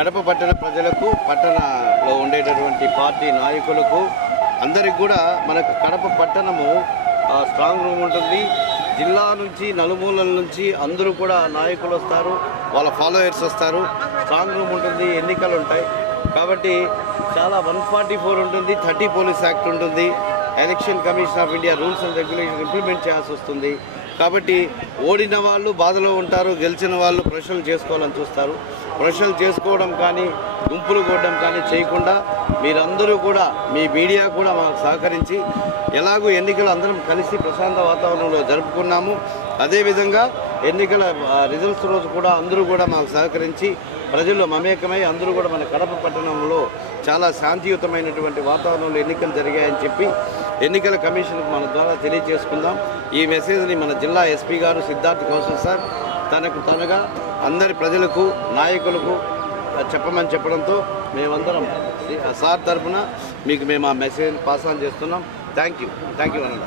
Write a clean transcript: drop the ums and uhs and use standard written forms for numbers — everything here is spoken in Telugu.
కడప పట్టణ ప్రజలకు, పట్టణంలో ఉండేటటువంటి పార్టీ నాయకులకు అందరికి కూడా మనకు కడప పట్టణము స్ట్రాంగ్ రూమ్ ఉంటుంది. జిల్లా నుంచి నలుమూలల నుంచి అందరూ కూడా నాయకులు వస్తారు, వాళ్ళ ఫాలోయర్స్ వస్తారు. స్ట్రాంగ్ రూమ్ ఉంటుంది, ఎన్నికలు ఉంటాయి. కాబట్టి చాలా 144 ఉంటుంది, 30 పోలీస్ యాక్ట్ ఉంటుంది, election commission of India rules and regulation implement చేయాల్సి వస్తుంది. కాబట్టి ఓడిన వాళ్ళు బాధలో ఉంటారు, గెలిచిన వాళ్ళు ప్రశ్నలు చేసుకోవాలని చూస్తారు. ప్రశ్నలు చేసుకోవడం కానీ గుంపులు కొట్టడం కానీ చేయకుండా మీరందరూ కూడా, మీ మీడియా కూడా మాకు సహకరించి ఎలాగూ ఎన్నికలు అందరం కలిసి ప్రశాంత వాతావరణంలో జరుపుకున్నాము. అదేవిధంగా ఎన్నికల రిజల్ట్స్ రోజు కూడా అందరూ కూడా మాకు సహకరించి ప్రజలు మమేకమై అందరూ కూడా మన కడప పట్టణంలో చాలా శాంతియుతమైనటువంటి వాతావరణంలో ఎన్నికలు జరిగాయని చెప్పి ఎన్నికల కమిషన్కు మన ద్వారా తెలియజేసుకుందాం. ఈ మెసేజ్ని మన జిల్లా ఎస్పీ గారు సిద్ధార్థ్ కౌశల్ సార్ తనగా అందరి ప్రజలకు, నాయకులకు చెప్పమని చెప్పడంతో మేమందరం సార్ తరఫున మీకు మేము ఆ మెసేజ్ పాస్ ఆన్ చేస్తున్నాం. థ్యాంక్ యూ అన్న.